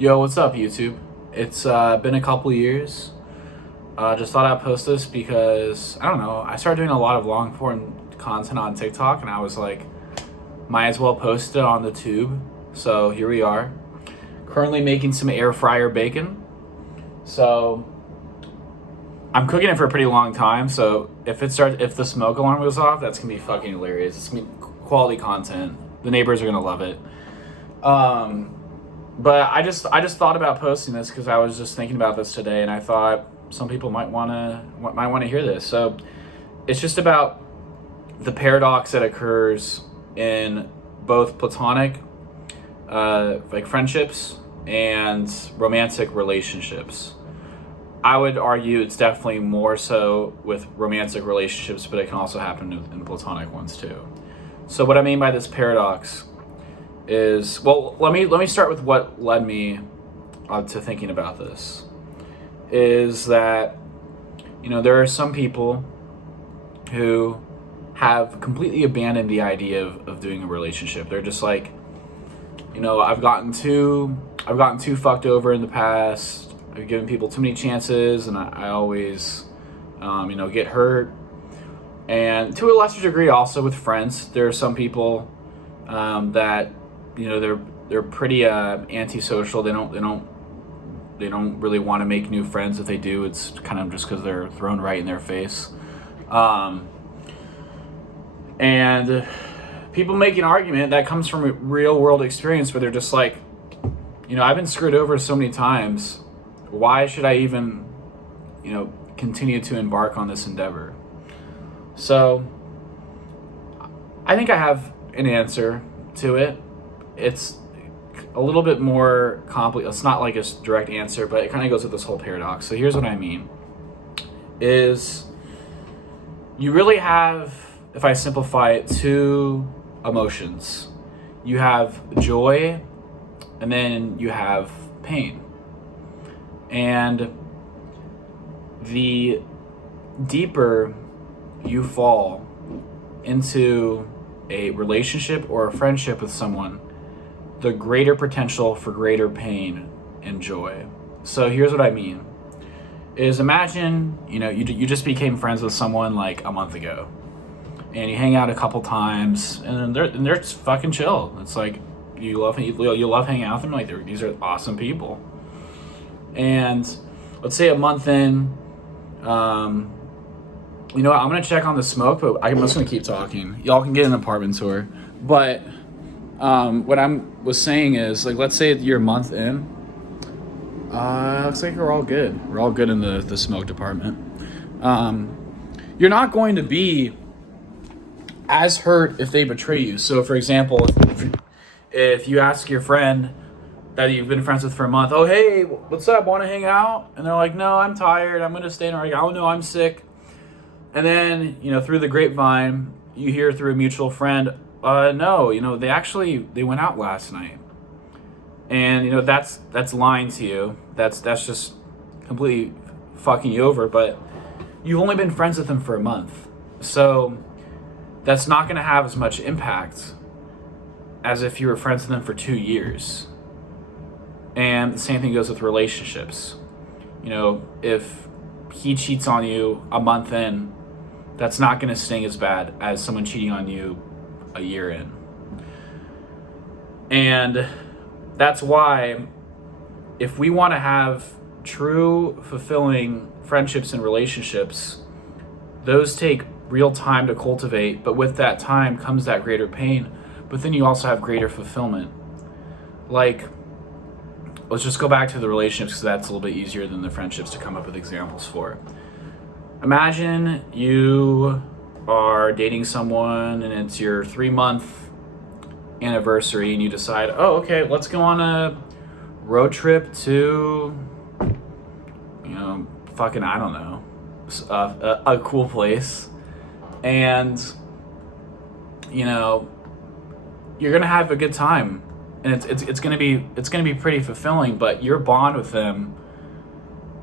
Yo, what's up, YouTube? It's been a couple years. Just thought I'd post this because, I don't know, I started doing a lot of long form content on TikTok, and I was like, might as well post it on the tube. So here we are. Currently making some air fryer bacon. So I'm cooking it for a pretty long time, so if the smoke alarm goes off, that's gonna be fucking hilarious. It's gonna be quality content. The neighbors are gonna love it. But I just thought about posting this because I was just thinking about this today, and I thought some people might wanna hear this. So it's just about the paradox that occurs in both platonic, like friendships, and romantic relationships. I would argue it's definitely more so with romantic relationships, but it can also happen in platonic ones too. So what I mean by this paradox is, well, let me start with what led me to thinking about this. Is that, there are some people who have completely abandoned the idea of doing a relationship. They're just like, I've gotten too fucked over in the past. I've given people too many chances, and I always, get hurt. And to a lesser degree, also with friends, there are some people that, they're pretty antisocial. They don't really want to make new friends. If they do, it's kind of just because they're thrown right in their face. And people make an argument that comes from a real world experience where they're just like, I've been screwed over so many times. Why should I even, continue to embark on this endeavor? So I think I have an answer to it. It's a little bit more complicated. It's not like a direct answer, but it kind of goes with this whole paradox. So here's what I mean. Is you really have, if I simplify it, two emotions. You have joy, and then you have pain. And the deeper you fall into a relationship or a friendship with someone, the greater potential for greater pain and joy. So here's what I mean. Is imagine, you just became friends with someone like a month ago, and you hang out a couple times, and they're just fucking chill. It's like you love hanging out with them. Like these are awesome people. And let's say a month in, I'm gonna check on the smoke, but I'm just gonna keep talking. Y'all can get an apartment tour. But what I was saying is, like, let's say you're a month in. Looks like we're all good. We're all good in the smoke department. You're not going to be as hurt if they betray you. So, for example, if you ask your friend that you've been friends with for a month, oh, hey, what's up? Want to hang out? And they're like, no, I'm tired. I'm going to stay in. Like, oh, no, I'm sick. And then, through the grapevine, you hear through a mutual friend, no, they went out last night. And, that's lying to you. That's just completely fucking you over. But you've only been friends with them for a month. So that's not going to have as much impact as if you were friends with them for 2 years. And the same thing goes with relationships. If he cheats on you a month in, that's not going to sting as bad as someone cheating on you a year in. And that's why, if we want to have true, fulfilling friendships and relationships, those take real time to cultivate, but with that time comes that greater pain, but then you also have greater fulfillment. Like, let's just go back to the relationships, because that's a little bit easier than the friendships to come up with examples for. Imagine you are dating someone and it's your 3-month anniversary, and you decide, oh, okay, let's go on a road trip to, fucking, I don't know, a cool place. And, you're going to have a good time. And it's gonna be pretty fulfilling, but your bond with them,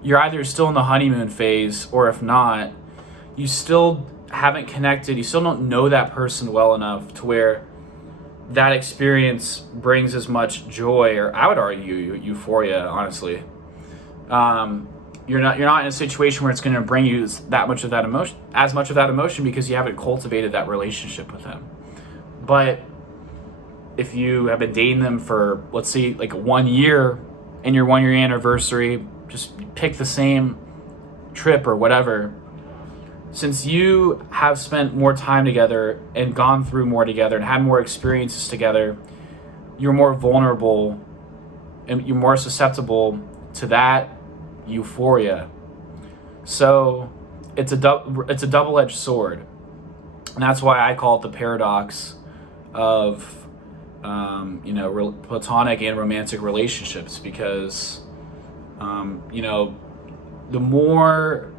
you're either still in the honeymoon phase, or if not, you still haven't connected. You still don't know that person well enough to where that experience brings as much joy, or I would argue euphoria, honestly. You're not in a situation where it's going to bring you that much of that emotion, as much of that emotion, because you haven't cultivated that relationship with them. But if you have been dating them for, let's say, like 1 year, and your 1 year anniversary, just pick the same trip or whatever. Since you have spent more time together and gone through more together and had more experiences together, you're more vulnerable and you're more susceptible to that euphoria. So it's a double-edged sword, and that's why I call it the paradox of platonic and romantic relationships, because the more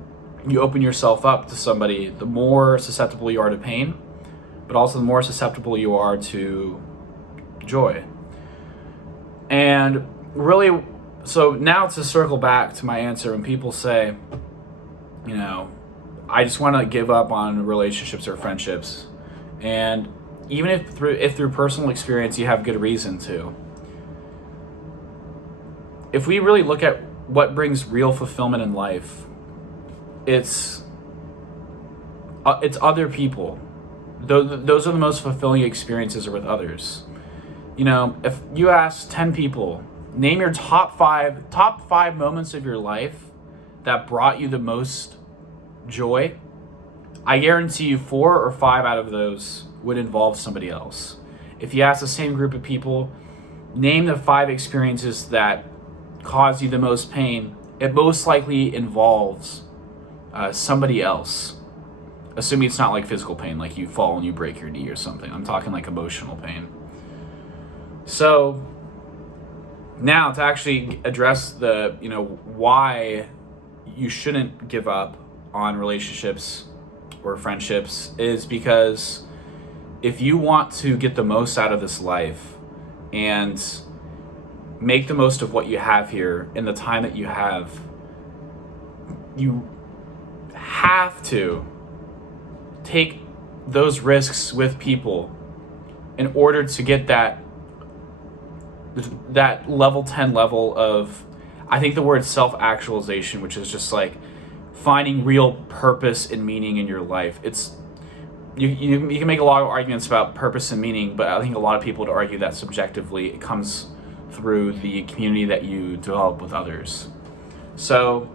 you open yourself up to somebody, the more susceptible you are to pain, but also the more susceptible you are to joy. And really, so now to circle back to my answer, when people say, I just want to give up on relationships or friendships, and even if through personal experience you have good reason to, if we really look at what brings real fulfillment in life, it's other people. Those are the most fulfilling experiences, are with others. If you ask 10 people, name your top five moments of your life that brought you the most joy, I guarantee you 4 or 5 out of those would involve somebody else. If you ask the same group of people, name the 5 experiences that caused you the most pain, it most likely involves somebody else. Assuming it's not like physical pain, like you fall and you break your knee or something. I'm talking like emotional pain. So now to actually address the, why you shouldn't give up on relationships or friendships, is because if you want to get the most out of this life and make the most of what you have here in the time that you have to take those risks with people in order to get that level 10 level of, I think the word self-actualization, which is just like finding real purpose and meaning in your life. It's you can make a lot of arguments about purpose and meaning, but I think a lot of people would argue that subjectively it comes through the community that you develop with others. So,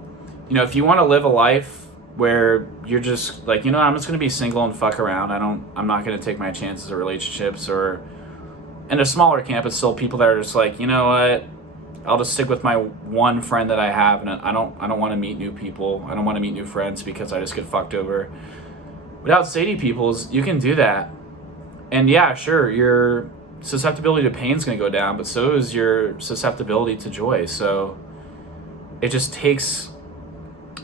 if you want to live a life where you're just like, I'm just going to be single and fuck around. I'm not going to take my chances of relationships, or in a smaller camp, it's still people that are just like, what, I'll just stick with my one friend that I have, and I don't want to meet new people. I don't want to meet new friends because I just get fucked over. Without shady peoples, you can do that. And yeah, sure, your susceptibility to pain is going to go down, but so is your susceptibility to joy. So it just takes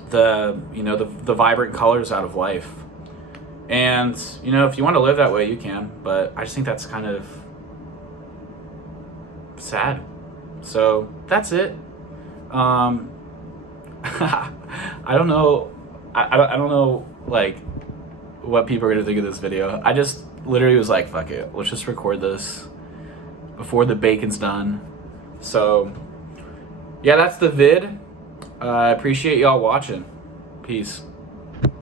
the vibrant colors out of life. And, if you want to live that way, you can, but I just think that's kind of sad. So that's it. I don't know. I don't know, like, what people are going to think of this video. I just literally was like, fuck it. Let's just record this before the bacon's done. So, yeah, that's the vid. I appreciate y'all watching. Peace.